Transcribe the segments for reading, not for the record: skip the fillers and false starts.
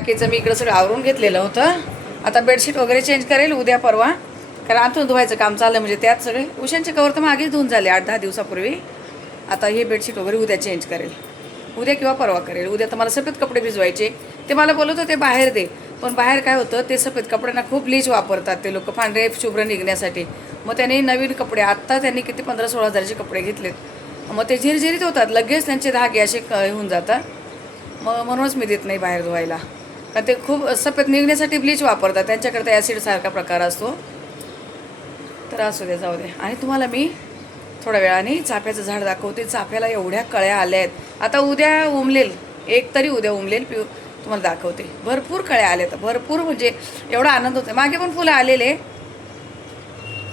बाकीचं मी इकडं सगळं आवरून घेतलेलं होतं. आता बेडशीट वगैरे चेंज करेल उद्या परवा, कारण आतून धुवायचं काम चाललं. म्हणजे त्यात सगळे उशांचे कवर तर मागेच धुवून झाले 8-10 दिवसापूर्वी. आता हे बेडशीट वगैरे उद्या चेंज करेल, उद्या किंवा परवा करेल. उद्या तर मला सफेद कपडे भिजवायचे. ते मला बोलत होते बाहेर दे, पण बाहेर काय होतं, ते सफेद कपड्यांना खूप ब्लीच वापरतात ते लोक पांढरे शुभ्र निघण्यासाठी. मग त्यांनी नवीन कपडे, आत्ता त्यांनी किती 15-16 हजाराचे कपडे घेतलेत. मग ते झिरझिरीत होतात, लगेच त्यांचे धागे असे होऊन जातात. मग म्हणूनच मी देत नाही बाहेर धुवायला, कारण ते खूप सफेद निघण्यासाठी ब्लीच वापरतात. त्यांच्याकडे ॲसिडसारखा प्रकार असतो. तर असू दे, जाऊ दे. आणि तुम्हाला मी थोड्या वेळाने चाफ्याचं झाड दाखवते. चाफ्याला एवढ्या कळ्या आल्या आहेत. आता उद्या उमलेल, एक तरी उद्या उमलेल. तुम्हाला दाखवते. भरपूर कळ्या आल्या आहेत, भरपूर. म्हणजे एवढा आनंद होतो. मागे पण फुलं आलेले,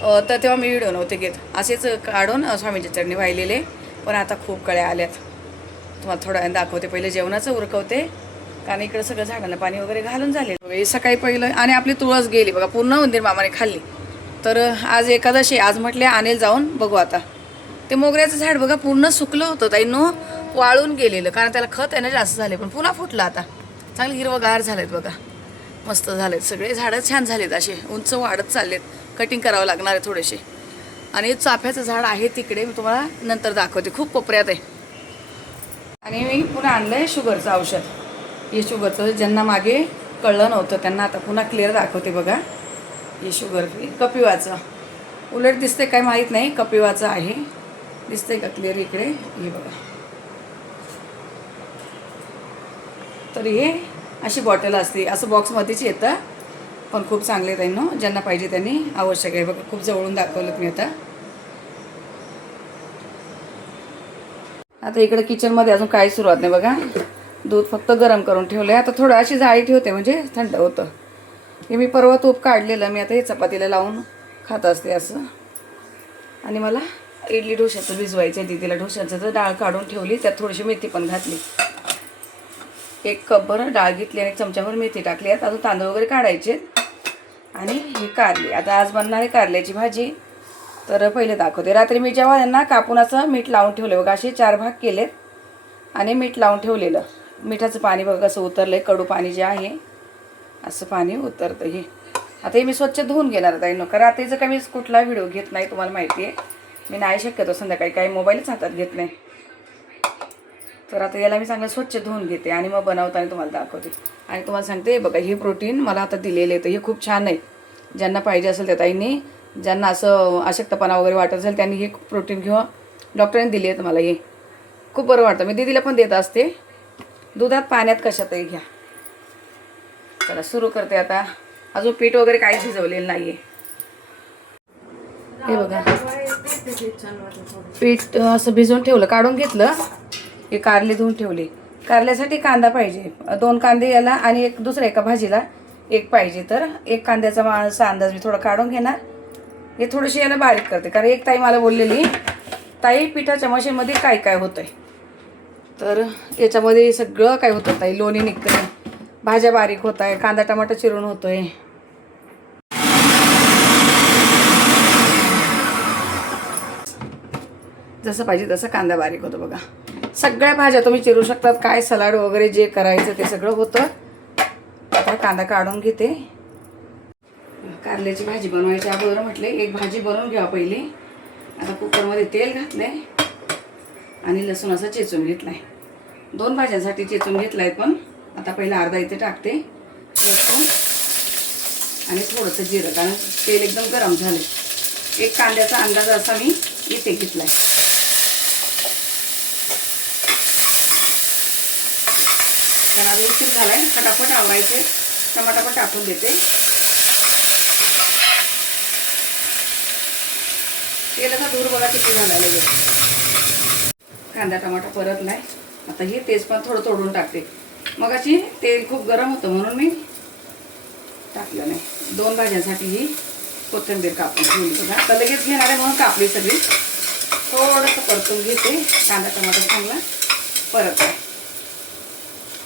तर तेव्हा मी व्हिडिओ नव्हते घेत, असेच काढून स्वामींच्या चरणी वाहिलेले. पण आता खूप कळ्या आल्यात. तुम्हाला थोड्या वेळाने दाखवते. पहिले जेवणाचं उरकवते, कारण इकडं सगळं झाडांना पाणी वगैरे घालून झाले. बघा सकाळी पहिलं. आणि आपली तुळस गेली बघा, पूर्ण मंदिर मामाने खाल्ली. तर आज एकादशी, आज म्हटले आणेल जाऊन, बघू आता. ते मोगऱ्याचं झाड बघा पूर्ण सुकलं होतं ताईंनो, वाळून गेलेलं, कारण त्याला खत आहे ना जास्त झाले. पण पुन्हा फुटलं आता, चांगले हिरवगार झालेत बघा, मस्त झालेत सगळे झाडं, छान झालेत. असे उंच वाढत चाललेत. कटिंग करावं लागणार आहे थोडेसे. आणि चाफ्याचं झाड आहे तिकडे, मी तुम्हाला नंतर दाखवते, खूप कोपऱ्यात आहे. आणि मी पुन्हा आणलं आहे शुगरचं औषध. हे शुगरचं ज्यांना मागे कळलं नव्हतं त्यांना आता पुन्हा क्लिअर दाखवते बघा. हे शुगर फ्री कपिवाचं, उलट दिसते काय माहीत नाही, कपिवाचं आहे. दिसतंय का क्लिअर इकडे, हे बघा. तर हे अशी बॉटल असते, असं बॉक्समध्येच येतं. पण खूप चांगले आहे ना, ज्यांना पाहिजे त्यांनी आवश्यक आहे बघा. खूप जवळून दाखवलं मी आता. आता इकडे किचनमध्ये अजून काही सुरुवात नाही बघा. दूध फक्त गरम करून ठेवलं आहे. आता थोडं अशी जाळी ठेवते म्हणजे थंड होतं. हे मी परवा तूप काढलेलं, मी आता हे चपातीला लावून खात असते असं. आणि मला इडली डोश्याचं भिजवायचं आहे. दिदीला डोश्याचं तर डाळ काढून ठेवली, त्यात थोडीशी मेथी पण घातली. 1 कपभर डाळ घेतली आणि 1 चमचाभर मेथी टाकली. आहेत अजून तांदूळ वगैरे काढायचे. आणि हे कारले, आता आज बनणार आहे कारल्याची भाजी. तर पहिले दाखवते. रात्री मी जेव्हा यांना कापून असं मीठ लावून ठेवले बघा, असे 4 भाग केलेत आणि मीठ लावून ठेवलेलं. मिठाचं पाणी बघा कसं उतरलं आहे, कडू पाणी जे आहे असं पाणी उतरतं. हे आता हे मी स्वच्छ धुवून घेणार आहे ताईंनो, कारण रात्रीचं काही मी कुठला व्हिडिओ घेत नाही, तुम्हाला माहिती आहे. मी नाही शक्यतो संध्याकाळी काही मोबाईलच हातात घेत नाही. तर आता याला मी चांगलं स्वच्छ धुवून घेते आणि मग बनवताना तुम्हाला दाखवते. आणि तुम्हाला सांगते बघा, हे प्रोटीन मला आता दिलेलं आहे, तर हे खूप छान आहे. ज्यांना पाहिजे असेल त्या ताईंनी, ज्यांना असं अशक्तपणा वगैरे वाटत असेल त्यांनी हे प्रोटीन किंवा डॉक्टरांनी दिले आहेत मला. हे खूप बरं वाटतं. मी दीदीला पण देत असते. दुधात पाण्यात कशातही घ्या. चला सुरू करते आता. अजून पीठ वगैरे काही शिजवलेलं नाही आहे. हे बघा पीठ असं भिजवून ठेवलं, काढून घेतलं. हे कारले धुवून ठेवले. कारल्यासाठी कांदा पाहिजे, 2 कांदे याला, आणि एक दुसऱ्या एका भाजीला 1 पाहिजे. तर 1 कांद्याचा असा अंदाज मी थोडा काढून घेणार. हे थोडीशी याला बारीक करते, कारण एक ताई मला बोललेली, ताई पिठाच्या मशीनमध्ये काय काय होतं आहे. तर याच्यामध्ये सगळं काय होतं ताई, लोणी निघतं आहे, भाज्या बारीक होत आहे, कांदा टमाटर चिरून होतो आहे. जसं पाहिजे तसं कांदा बारीक होतो बघा. सगळ्या भाज्या तुम्ही चिरू शकतात, काय सलाड वगैरे जे करायचं ते सगळं होतं. आता कांदा काढून घेते. कारल्याची भाजी बनवायची अगोदर म्हटले 1 भाजी बनवून घ्या पहिले. आता कुकरमध्ये तेल घातलं आहे आणि लसूण असा चेचून घेतला आहे. 2 भाज्यांसाठी चेचून घेतला आहे. पण आता पहिला अर्धा इथे टाकते लसूण आणि थोडंसं जिरं, कारण तेल एकदम गरम झालं. 1 कांद्याचा अंदाज असा मी इथे घेतला आहे. कारण आज उशीर झाला आहे, फटाफट आवरायचे. टमाटा पण टाकून देते. तेलाचा धूर बघा किती झाला लगेच. कांदा टमाटा परतलाय. आता हे तेज पण थोडं तोडून टाकते. मग अशी तेल खूप गरम होतं म्हणून मी टाकलं नाही. 2 भाज्यांसाठी ही कोथिंबीर कापून ठेवली बघा. आता लगेच घेणार आहे म्हणून कापली सगळी. थोडंसं परतून घेते. कांदा टमाटर चांगला परत आहे.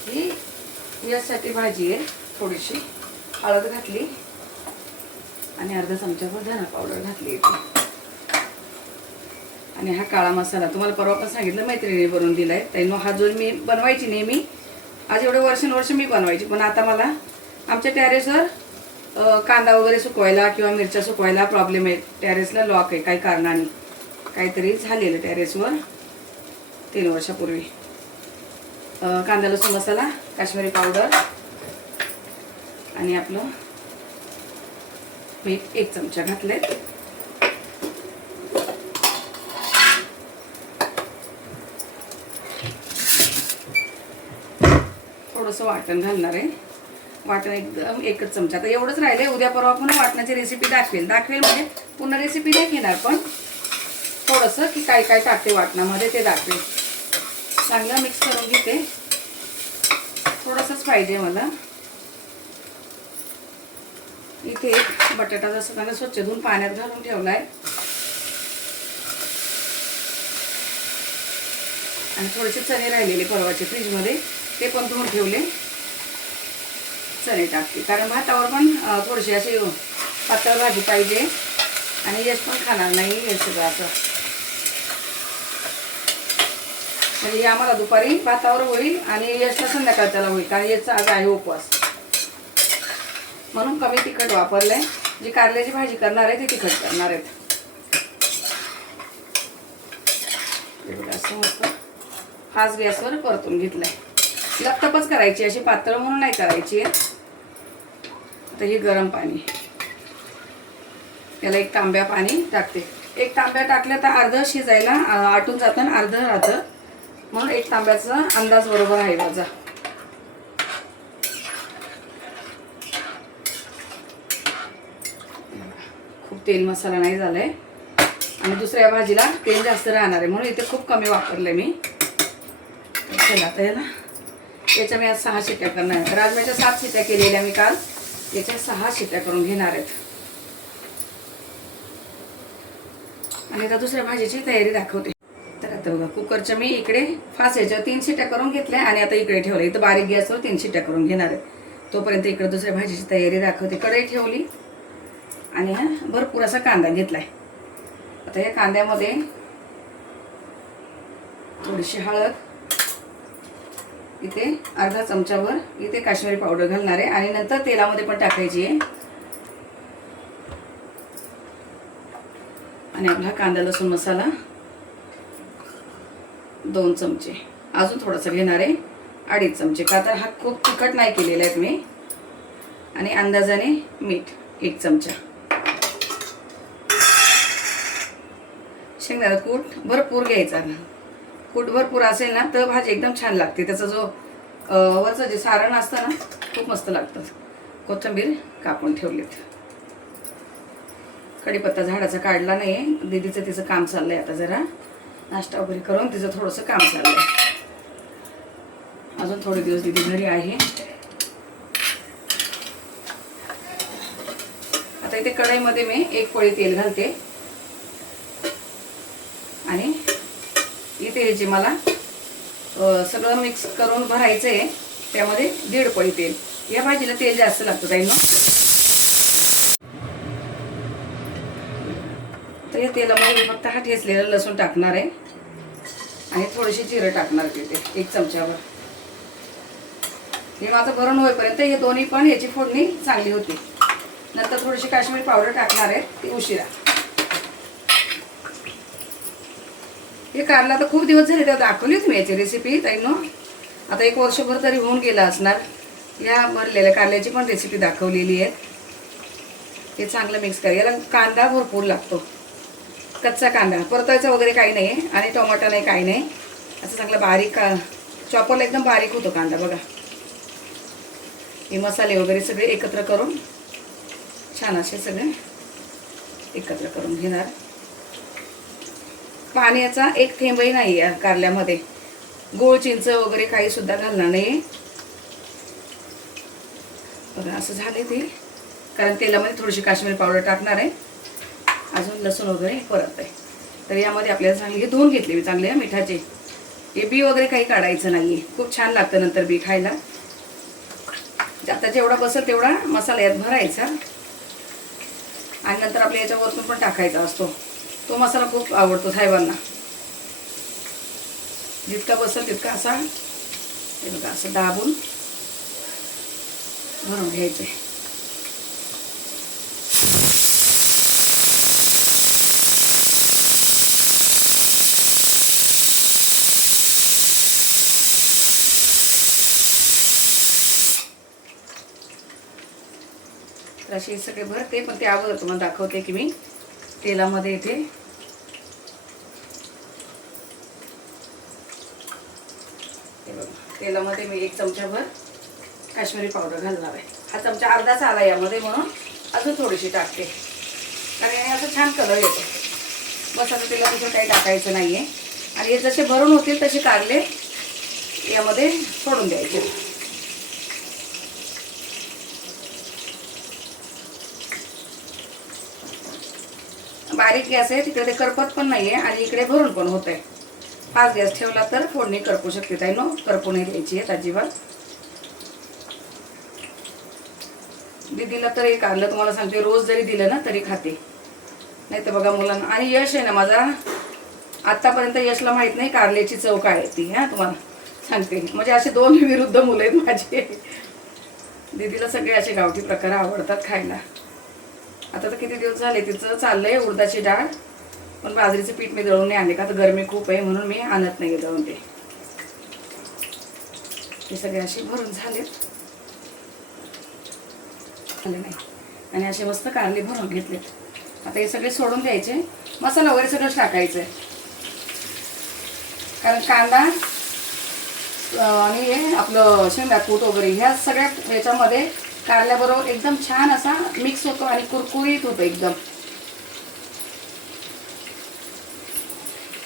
ही यासाठी भाजी आहे. थोडीशी हळद घातली आणि अर्धा चमचाभर धना पावडर घातली इथे. आणि हा काळा मसाला तुम्हाला परवा पण सांगितलं, मैत्रिणीने बनवून दिलाय. त्यानं हा जो मी बनवायची नेहमी आज एवढे वर्ष मी बनवायची, पण आता मला आमच्या टेरेसवर कांदा वगैरे सुकवायला किंवा मिरच्या सुकवायला प्रॉब्लेम आहे. टेरेसला लॉक आहे काही कारणाने, काहीतरी झालेलं टेरेसवर 3 वर्षापूर्वी. कांदा लसूण मसाला, काश्मीरी पावडर आणि आपलं मीठ 1 चमचा घातले. थोडंसं वाटण घालणार आहे. वाटण एकदम 1च चमचा. आता एवढंच राहिले. उद्या परवा पुन्हा वाटणाची रेसिपी दाखवेल म्हणजे पुन्हा रेसिपी नाही घेणार, पण थोडंसं की काय काय टाकते वाटणामध्ये ते दाखवेल. चांगलं मिक्स करून घेते. थोडंसंच पाहिजे मला. इथे एक बटाटा जसं चांगलं स्वच्छ धुवून पाण्यात घालून ठेवलाय आणि थोडेसे चणे राहिलेले परवाचे फ्रीजमध्ये, ते पण धुवून ठेवले. चणे टाकते कारण भातावर पण थोडीशी अशी पातळ भाजी पाहिजे आणि यश पण खाणार नाही हे सगळं असं. म्हणजे आम्हाला दुपारी भातावर होईल आणि यशला संध्याकाळच्याला होईल, कारण याचा आज आहे उपवास. म्हणून कमी तिखट वापरलंय. जी कारल्याची भाजी करणार आहे ती तिखट करणार आहेत. असं मस्त हाच गॅसवर परतून घेतलाय. लपटपच करायची, अशी पातळ म्हणून नाही करायची. आता ही गरम पाणी, याला 1 तांब्या पाणी टाकते. 1 तांब्या टाकल्या तर अर्ध शिजायला आटून जातं आणि अर्ध राहतं, म्हणून 1 तांब्याचा अंदाज बरोबर आहे माझा. खूप तेल मसाला नाही झालाय आणि दुसऱ्या भाजीला तेल जास्त राहणार आहे, म्हणून इथे खूप कमी वापरले मी. चला आता याच्या मी आज 6 शिट्ट्या करणार आहेत. राजम्याच्या 7 शिट्ट्या केलेल्या मी काल, याच्या 6 शिट्ट्या करून घेणार आहेत. आणि आता दुसऱ्या भाजीची तयारी दाखवते. तर आता बघा, कुकरच्या मी इकडे फास्ट याच्यावर 3 शिट्ट्या करून घेतल्या आणि आता इकडे ठेवलं. इथं बारीक गॅसवर 3 शिट्ट्या करून घेणार आहे. तोपर्यंत इकडे दुसऱ्या भाजीची तयारी दाखवते. कढई ठेवली आणि हा भरपूर असा कांदा घेतलाय. आता या कांद्यामध्ये थोडीशी हळद, इथे अर्धा चमचाभर इथे काश्मीरी पावडर घालणार आहे आणि नंतर तेलामध्ये पण टाकायची आहे. आणि आपला कांदा लसूण मसाला 2 चमचे, अजून थोडासा घेणार आहे 2.5 चमचे, का तर हा खूप तिखट नाही केलेला आहे मी. आणि अंदाजाने मीठ 1 चमचा. शेंगदाणा कूट भरपूर घ्यायचा. कूट भरपूर असेल ना तर भाजी एकदम छान लागते. त्याचा जो वरचं जे सारण असतं ना खूप मस्त लागतं. कोथिंबीर कापून ठेवलीत. कढीपत्ता झाडाचा काढला नाही आहे. दीदीचं तिचं काम चाललंय आता, जरा नाश्ता वगैरे करून तिचं थोडंसं काम चाललंय. अजून थोडे दिवस दीदी घरी आहे. आता इथे कढईमध्ये मी 1 पळी तेल घालते आणि इथे हे जे मला सगळं मिक्स करून भरायचं आहे त्यामध्ये 1.5 पळी तेल. या भाजीला तेल जास्त लागतं ताईंनो. तर या तेलामध्ये फक्त हा ठेचलेला लसूण टाकणार आहे आणि थोडीशी जिरं टाकणार तिथे 1 चमच्यावर. हे माझं भरून होईपर्यंत हे दोन्ही पण याची फोडणी चांगली होती. नंतर थोडीशी काश्मीरी पावडर टाकणार आहे, ती उशिरा. हे कारला तर खूप दिवस झाले, तेव्हा दाखवली होती मी याची रेसिपी ताईंनो. आता 1 वर्षभर तरी होऊन गेला असणार. या भरलेल्या कारल्याची पण रेसिपी दाखवलेली आहे. हे चांगलं मिक्स करा. याला कांदा भरपूर लागतो, कच्चा कांदा, परतायचा वगैरे काही नाही आहे आणि टोमॅटो नाही, काही नाही. असं चांगलं बारीक चॉपरला एकदम बारीक होतो कांदा बघा. हे मसाले वगैरे सगळे एकत्र करून छान असे सगळे एकत्र करून घेणार. पाण्याचा 1 थेंबही नाही आहे कारल्यामध्ये. गोळ चिंच वगैरे काही सुद्धा घालणार नाही बघा. असं झाले ते, कारण तेलामध्ये थोडीशी काश्मीरी पावडर टाकणार आहे. अजून लसूण वगैरे परत आहे. तर यामध्ये आपल्याला चांगली धुवून घेतली मी चांगले मिठाचे. हे बी वगैरे काही काढायचं नाही आहे. खूप छान लागतं नंतर बी खायला. आता जेवढा बसेल तेवढा मसाला यात भरायचा आणि नंतर आपल्या याच्यावरतून पण टाकायचा असतो. तो मसाला खूप आवडतो साहेबांना. जितका बसेल तितका असा हे बघा असं दाबून भरून घ्यायचं आहे. तर असे सगळे भरते, पण ते अगोदर तुम्हाला दाखवते की मी तेलामध्ये इथे हे बघा तेलामध्ये मी 1 चमचाभर काश्मीरी पावडर घालणार आहे. हा चमचा अर्धाच आला यामध्ये, म्हणून अजून थोडीशी टाकते, कारण याने असं छान कलर येतो. बस आता तेला दुसरं काही टाकायचं नाही आहे. आणि हे जसे भरून होतील तसे कारले यामध्ये सोडून द्यायचे. बारीक गॅस आहे, तिकडे करपत पण नाही आहे आणि इकडे भरून पण होत आहे. फास्ट गॅस ठेवला तर फोडणी करपू शकते. ताई नो करपू नाही द्यायची आहे अजिबात. दीदीला तर एक कारलं तुम्हाला सांगते, रोज जरी दिलं ना तरी खाते. नाही तर बघा मुलांना. आणि यश आहे ना माझा, आतापर्यंत यशला माहित नाही कारल्याची चव काय आहे ती. तुम्हाला सांगते, म्हणजे असे 2 विरुद्ध मुलं आहेत माझे. दीदीला सगळे असे गावठी प्रकार आवडतात खायला. आता तर किती दिवस झाले तिचं चाललंय उडदाची डाळ, पण बाजरीचं पीठ मी दळून नाही आणले का तर गरमी खूप आहे म्हणून मी आणत नाही दळून. ते सगळे असे भरून झालेत नाही, आणि असे मस्त कारले भरून घेतलेत. आता हे सगळे सोडून द्यायचे. मसाला वगैरे सगळंच टाकायचं आहे, कारण कांदा आणि हे आपलं शेंगा कूट वगैरे ह्या सगळ्या ह्याच्यामध्ये कारल्याबरोबर एकदम छान असा मिक्स होतो आणि कुरकुरीत होतो एकदम.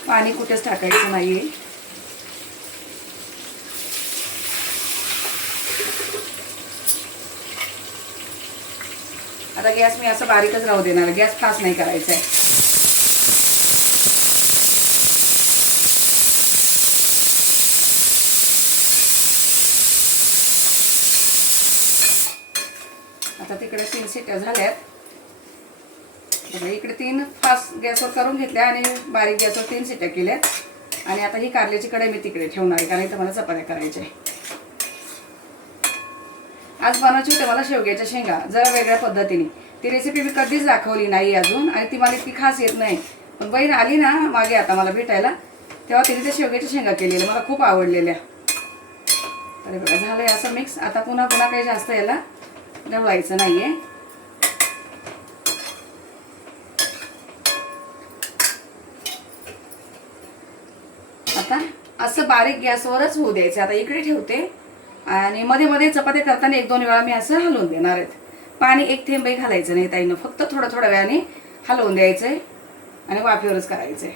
पाणी कुठेच टाकायचं नाहीये. आता गॅस मी असं बारीकच राहू देणार, गॅस फास्ट नाही करायचा आहे. आता तिकडे 3 शिट्ट्या झाल्यात. इकडे 3 फास्ट गॅसवर करून घेतल्या आणि बारीक गॅसवर 3 शिट्ट्या केल्यात. आणि आता ही कारल्याची कढई मी तिकडे ठेवणार आहे, कारण इथं मला चपात्या करायच्या आहे. आज बनवायची होते मला शेवग्याच्या शेंगा जरा वेगळ्या पद्धतीने. ती रेसिपी मी कधीच दाखवली नाही अजून, आणि ती मला इतकी खास येत नाही. पण बहीण आली ना मागे आता मला भेटायला, तेव्हा तिने त्या शेवग्याच्या शेंगा केलेल्या मला खूप आवडलेल्या. अरे बघा झालंय असं मिक्स. आता पुन्हा काही जास्त याला ढवळायचं नाहीये. आता असं बारीक गॅसवरच होऊ द्यायचं. आता इकडे ठेवते आणि मध्ये मध्ये चपात्या करताना 1-2 वेळा मी असं हलवून देणार आहेत. पाणी 1 थेंबही घालायचं नाही ताईनं, फक्त थोड्या वेळाने हलवून द्यायचंय आणि वाफेवरच करायचंय.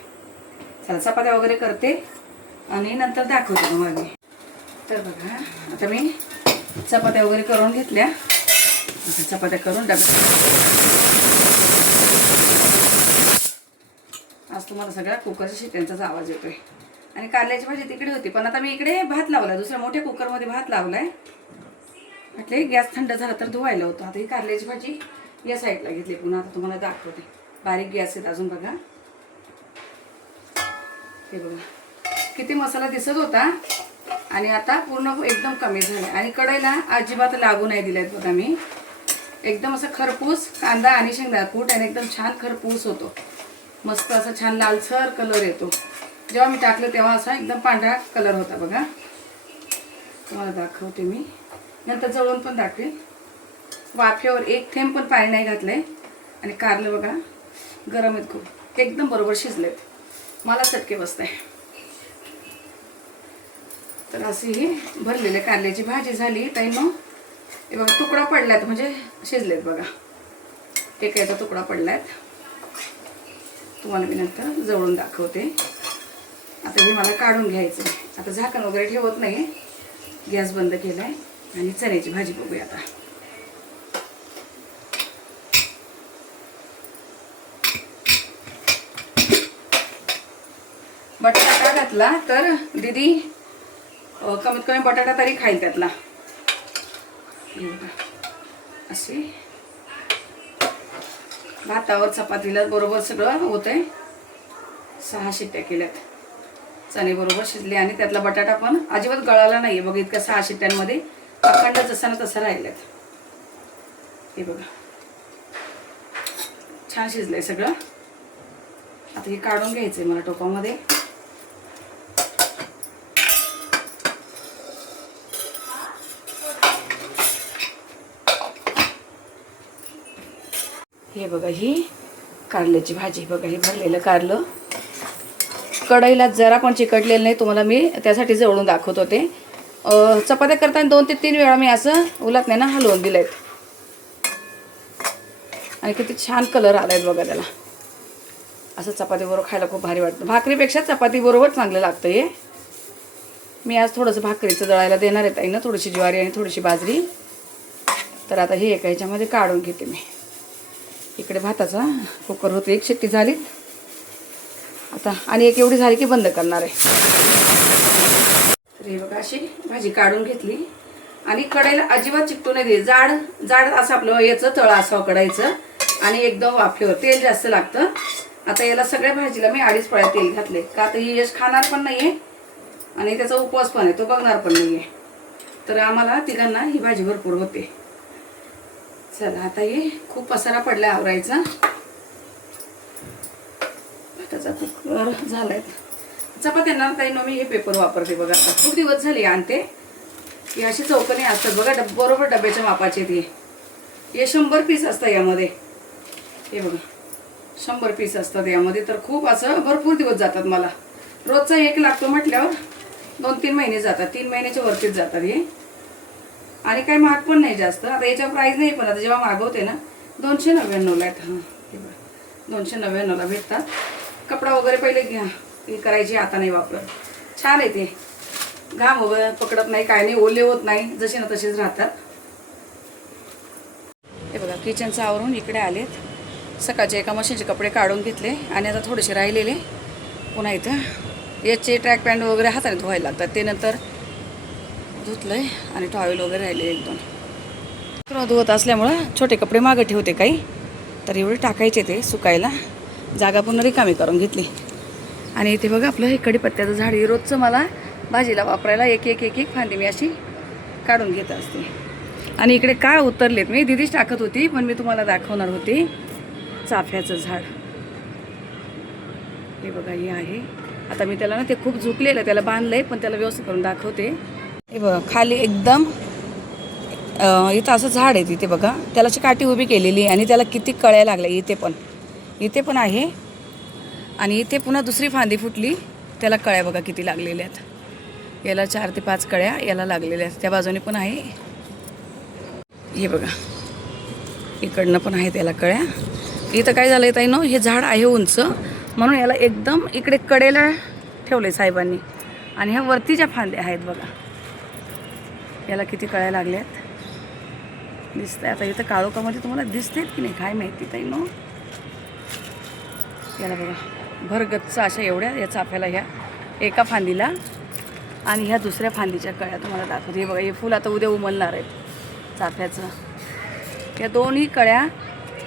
चला चपात्या वगैरे करते आणि नंतर दाखवते मग. तर बघा आता मी चपात्या वगैरे करून घेतल्या. चपात्या करून आज तुम्हाला सगळ्या कुकरच्या शिट्यांचाच आवाज येतोय. आणि कारल्याची भाजी तिकडे होती, पण आता मी इकडे भात लावला, दुसऱ्या मोठ्या कुकरमध्ये भात लावलाय. म्हटले गॅस थंड झाला तर धुवायला होतो. आता ही कारल्याची भाजी या साईडला घेतली. पुन्हा आता तुम्हाला दाखवते. बारीक गॅस आहेत अजून बघा. हे बघा किती मसाला दिसत होता आणि आता पूर्ण एकदम कमी झाला. आणि कढईला अजिबात लागू नाही दिलेत बघा मी. एकदम असं खरपूस कांदा आणि शेंगदाणा कूट आणि एकदम छान खरपूस होतो. मस्त असा छान लालसर कलर येतो. जेव्हा मी टाकलं तेव्हा असा एकदम पांढरा कलर होता बघा. तुम्हाला दाखवते मी, नंतर जवळून पण दाखवेल. वाफेवर 1 थेंब पण पाणी नाही घातलंय. आणि कारलं बघा गरम आहेत खूप, एकदम बरोबर शिजलेत. मला चटके बसत आहे. तर अशी ही भरलेल्या कारल्याची भाजी झाली. ताई मग हे बघा तुकडा पडलात म्हणजे शिजलेत बघा. याचा तुकडा पडलात. तुम्हाला मी नंतर जवळून दाखवते. आता हे मला काढून घ्यायचं आहे. आता झाकण वगैरे ठेवत नाही, गॅस बंद केलाय. आणि चण्याची भाजी बघूया आता. बटाटा का घातला तर दीदी कमीत कमी बटाटा तरी खाईल त्यातला. अशी भातावर चपातीला बरोबर सगळं होतंय. 6 शिट्ट्या केल्यात. चणे बरोबर शिजले आणि त्यातला बटाटा पण अजिबात गळाला नाहीये बघा. इतक्या 6 शिट्ट्यांमध्ये अखंड जसं ना तसं राहिलेत. हे बघा छान शिजलंय सगळं. आता हे काढून घ्यायचंय मला टोपामध्ये. हे बघा ही कारल्याची भाजी बघा. हे भरलेलं कारलं कढईला जरा पण चिकटलेलं नाही. तुम्हाला मी त्यासाठी जवळून दाखवत होते. चपात्या करताना 2 ते 3 वेळा मी असं उलटण्यानं हलवून दिलेत आणि किती छान कलर आलाय बघा त्याला. असं चपातीबरोबर खायला खूप भारी वाटतं. भाकरीपेक्षा चपातीबरोबर चांगलं लागतं हे. मी आज थोडंसं भाकरीचं दळायला देणार आहे ताईंना, थोडीशी ज्वारी आणि थोडीशी बाजरी. तर आता हे एका ह्याच्यामध्ये काढून घेते मी. इकडे भाताचा कुकर होते. 1 शिट्टी झाली आता आणि एक एवढी झाली की बंद करणार आहे. तर हे बघा अशी भाजी काढून घेतली आणि कढईला अजिबात चिकटू नाही दे. जाड जाड असं आपलं याचं तळ असावं कढईचं आणि एकदम वाफेवर. तेल जास्त लागतं. आता याला सगळ्या भाजीला मी 2.5 पळ्या तेल घातले का आता ही यश खाणार पण नाहीये आणि त्याचा उपवास पण आहे, तो बघणार पण नाहीये. तर आम्हाला तिघांना ही भाजी भरपूर होते. चला आता हे खूप पसारा पडलाय आवरायचा. त्याचा कुकर झालाय. चपात्यांना ताई मी हे पेपर वापरते बघा. खूप दिवस झाले आणते. ही अशी चौकणी असतात बघा. बरोबर डब्याच्या मापाचे ते. हे 100 पीस असतं यामध्ये. हे बघा 100 पीस असतात यामध्ये. तर खूप असं भरपूर दिवस जातात मला. रोजचा 1 लागतो म्हटल्यावर 2-3 महिने जातात. 3 महिन्याच्या वरतीच जातात हे. आणि काही महाग पण नाही जास्त. आता याच्यावर प्राईस नाही पण आता जेव्हा मागवते ना 299ला आहेत. हां हे बघा 299ला भेटतात. कपडा वगैरे पहिले घ्या हे करायची, आता नाही वापरत. छान आहे ते. घाम वगैरे पकडत नाही, काय नाही, ओले होत नाही, जसे ना तसेच राहतात. हे बघा किचनचं आवरून इकडे आलेत. सकाळचे एका मशीनचे कपडे काढून घेतले आणि आता थोडेसे राहिलेले पुन्हा इथं याचे ट्रॅक पॅन्ट वगैरे हाताने धुवायला लागतात. ते नंतर धुतलंय आणि टॉवेल वगैरे राहिले 1-2. धुवत असल्यामुळं छोटे कपडे मागं ठेवते काही. तर एवढे टाकायचे ते सुकायला. जागा पूर्ण रिकामी करून घेतली. आणि इथे बघा आपलं हे कढीपत्त्याचं झाड. रोजचं मला भाजीला वापरायला एक फांदी मी अशी काढून घेत असते. आणि इकडे काय उतरलेत मी दिदीच टाकत होती पण मी तुम्हाला दाखवणार होती. चाफ्याचं झाड हे बघा हे आहे. आता मी त्याला ना ते खूप झुकलेलं त्याला बांधलंय पण त्याला व्यवस्थित करून दाखवते. हे बघा खाली एकदम इथं असं झाड आहे तिथे बघा. त्याला अशी काठी उभी केलेली आणि त्याला किती कळ्या लागल्या. इथे पण आहे आणि इथे पुन्हा दुसरी फांदी फुटली. त्याला कळ्या बघा किती लागलेल्या आहेत. याला 4 ते 5 कळ्या याला लागलेल्या आहेत. त्या बाजूने पण आहे. हे बघा इकडनं पण आहे त्याला कळ्या. इथं काय झालं ताई नो हे झाड आहे उंच म्हणून याला एकदम इकडे कडेला ठेवले साहेबांनी. आणि ह्या वरतीच्या फांद्या आहेत बघा. याला किती कळ्या लागल्यात दिसतंय. आता इथं काळोखामध्ये तुम्हाला दिसतेत की नाही काय माहिती ताई नो. याला बघा भरगच्च अशा एवढ्या या चाफ्याला ह्या एका फांदीला आणि ह्या दुसऱ्या फांदीच्या कळ्या तुम्हाला दाखवते. हे बघा हे फुल आता उद्या उमलणार आहेत चाफ्याचं. या दोन्ही कळ्या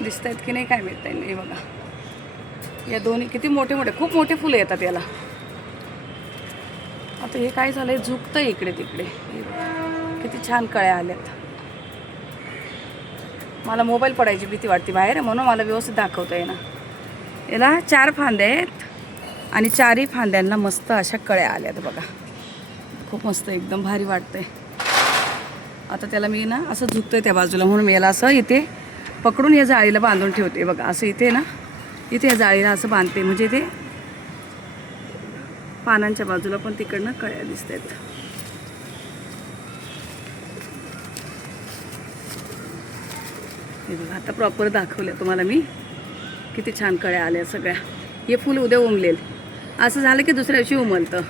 दिसत आहेत की नाही काय माहीत नाही. हे बघा या दोन्ही किती मोठे मोठे खूप मोठे फुलं येतात याला. आता हे काय झालंय झुकतं इकडे तिकडे. किती छान कळ्या आल्यात. मला मोबाईल पडायची भीती वाटते बाहेर म्हणून मला व्यवस्थित दाखवता येईना. याला 4 फांद्या आहेत आणि 4ही फांद्यांना मस्त अशा कळ्या आल्यात बघा. खूप मस्त एकदम भारी वाटतंय. आता त्याला मी ना असं झुकतंय त्या बाजूला म्हणून मी याला असं इथे पकडून या जाळीला बांधून ठेवते बघा. असं इथे ना इथे या जाळीला असं बांधते म्हणजे ते पानांच्या बाजूला पण तिकडनं कळ्या दिसत आहेत. हे बघा आता प्रॉपर दाखवलं तुम्हाला मी किती छान कळ्या आल्या सगळ्या. हे फुल उद्या उमलेल. असं झालं की दुसऱ्या दिवशी उमलतं.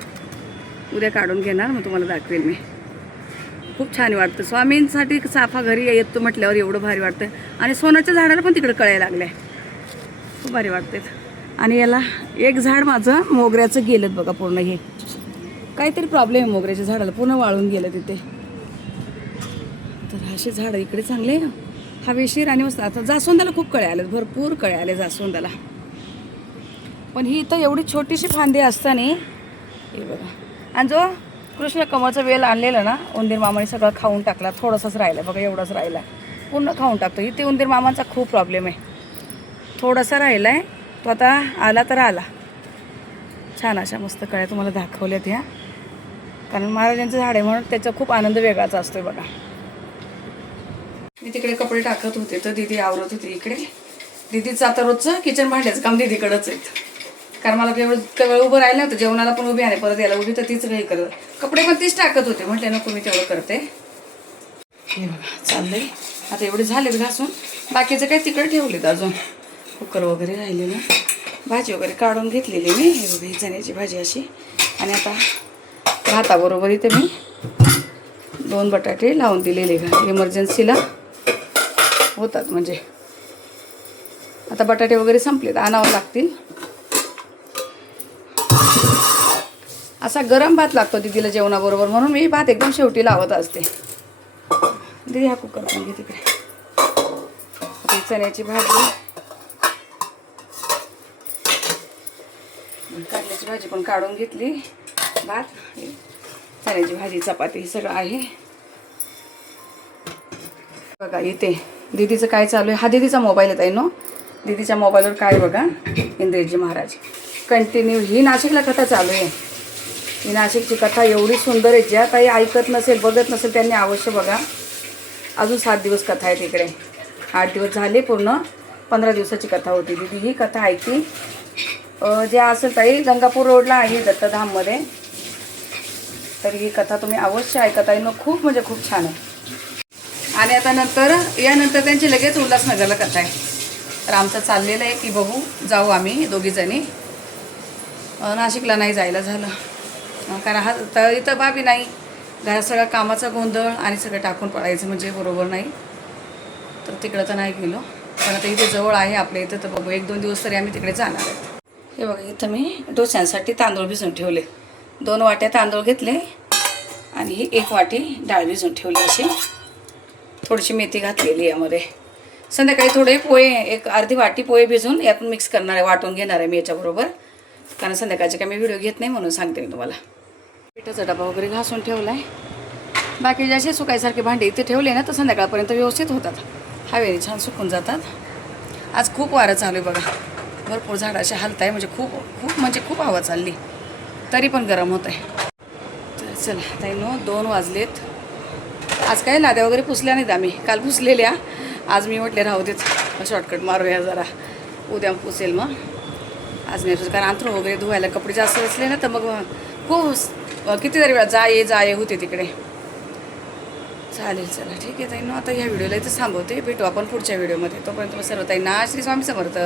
उद्या काढून घेणार मग तुम्हाला दाखवेल मी. खूप छान वाटतं. स्वामींसाठी चाफा घरी येतो म्हटल्यावर एवढं भारी वाटतं. आणि सोन्याच्या झाडाला पण तिकडे कळ्या लागल्या. खूप भारी वाटते. आणि याला एक झाड माझं मोगऱ्याचं गेलं बघा पूर्ण. हे काहीतरी प्रॉब्लेम आहे मोगऱ्याच्या झाडाला पूर्ण वाळून गेलं तिथे. तर असे झाडं इकडे चांगले हवेशीर आणि मस्त. आता जास्वंदाला खूप कळ्या आल्यात भरपूर कळ्या आल्या जास्वंदाला. पण ही इथं एवढी छोटीशी फांदी असताना हे बघा. आणि जो कृष्ण कमळचं वेल आणलेलं ना उंदीर मामाने सगळं खाऊन टाकला. थोडंसंच राहिलं बघा, एवढंच राहिलं. पूर्ण खाऊन टाकतो. इथे उंदीर मामांचा खूप प्रॉब्लेम आहे. थोडासा राहिला आहे तो, आता आला तर आला. छान अशा मस्त कळ्या तुम्हाला दाखवल्यात ह्या, कारण महाराजांचं झाड आहे म्हणून त्याचा खूप आनंद वेगळाच असतोय बघा. मी तिकडे कपडे टाकत होते तर दीदी आवरत होती इकडे. दीदीचं आता रोजचं किचन भांड्याचं काम दीदीकडंच आहेत, कारण मला इतकं वेळ उभं राहिलं होतं. जेवणाला पण उभी आहे, परत याला उभी तर तीच काही करत. कपडे पण तीच टाकत होते, म्हटले नको मी तेवढं करते. हे बघा चाललंय. आता एवढे झालेत घासून, बाकीचं काही तिकडे ठेवलेत अजून. कुकर वगैरे राहिलेलं, भाजी वगैरे काढून घेतलेली मी. हे बघा ही चण्याची भाजी अशी. आणि आता भाताबरोबर इथे मी 2 बटाटे लावून दिलेले का इमर्जन्सीला होतात. म्हणजे आता बटाटे वगैरे संपलेत, आणावं लागतील. असा गरम भात लागतो दीदीला जेवणाबरोबर, म्हणून मी भात एकदम शेवटी लावत असते. दीदी हा कुकर पण घे तिकडे. चण्याची भाजी, कारल्याची भाजी पण काढून घेतली. भात, चण्याची भाजी, चपाती सगळं आहे बघा. इथे दीदीचं काय चालू आहे. हा दीदीचा मोबाईल आहे ताई नो. दीदीच्या मोबाईलवर काय बघा, इंद्रजी महाराज कंटिन्यू ही नाशिकला कथा चालू आहे. ही नाशिकची कथा एवढी सुंदर आहे, ज्या काही ऐकत नसेल बघत नसेल त्यांनी अवश्य बघा. अजून 7 दिवस कथा आहे तिकडे. 8 दिवस झाले, पूर्ण 15 दिवसाची कथा होती. दीदी ही कथा ऐकली. जे असेल ताई गंगापूर रोडला आहे दत्तधाममध्ये, तर ही कथा तुम्ही अवश्य ऐकत आहे. खूप म्हणजे खूप छान आहे. आणि आता यानंतर त्यांची लगेच उल्हासनगरला कथा आहे. तर आमचं चाललेलं आहे की बघू जाऊ आम्ही दोघीजणी. नाशिकला नाही जायला झालं, कारण हा तर इथं बाबी नाही. घरात सगळा कामाचा गोंधळ आणि सगळं टाकून पडायचं म्हणजे बरोबर नाही. तर तिकडं तर नाही गेलो, पण आता इथे जवळ आहे आपल्या इथं, तर बघू 1-2 दिवस तरी आम्ही तिकडे जाणार आहे. हे बघा इथं मी डोस्यांसाठी तांदूळ भिजून ठेवले. 2 वाट्या तांदूळ घेतले आणि ही 1 वाटी डाळ भिजून ठेवली. अशी थोडीशी मेथी घातलेली यामध्ये. संध्याकाळी थोडे पोहे, 1 अर्धी वाटी पोहे भिजून यातून मिक्स करणार आहे, वाटून घेणार आहे मी याच्याबरोबर, कारण संध्याकाळचे काय मी व्हिडिओ घेत नाही म्हणून सांगते मी तुम्हाला. पिठाचा डबा वगैरे घासून ठेवला आहे. बाकी जे असे सुकायसारखे भांडे इथे ठेवले ना तर संध्याकाळपर्यंत व्यवस्थित होतात. हवेने छान सुकून जातात. आज खूप वारं चालू आहे बघा, भरपूर झाड असे हलत आहे. म्हणजे खूप हवा चालली, तरी पण गरम होत आहे. तर चला ताईनो 2 वाजलेत. आज काय लाद्या वगैरे पुसल्या नाहीत आम्ही, काल पुसलेल्या. आज मी म्हटले राहू देत, शॉर्टकट मारूया जरा, उद्या पुसेल मग. आज नाही, कारण अंथरूण वगैरे धुवायला कपडे जास्त असले ना तर मग खूप कितीतरी वेळा जाये होते तिकडे. चालेल चला ठीक आहे ताईनो, आता ह्या व्हिडिओला इथं थांबवते. भेटू आपण पुढच्या व्हिडिओमध्ये. तोपर्यंत सर्व ताईंना श्री स्वामी समर्थ.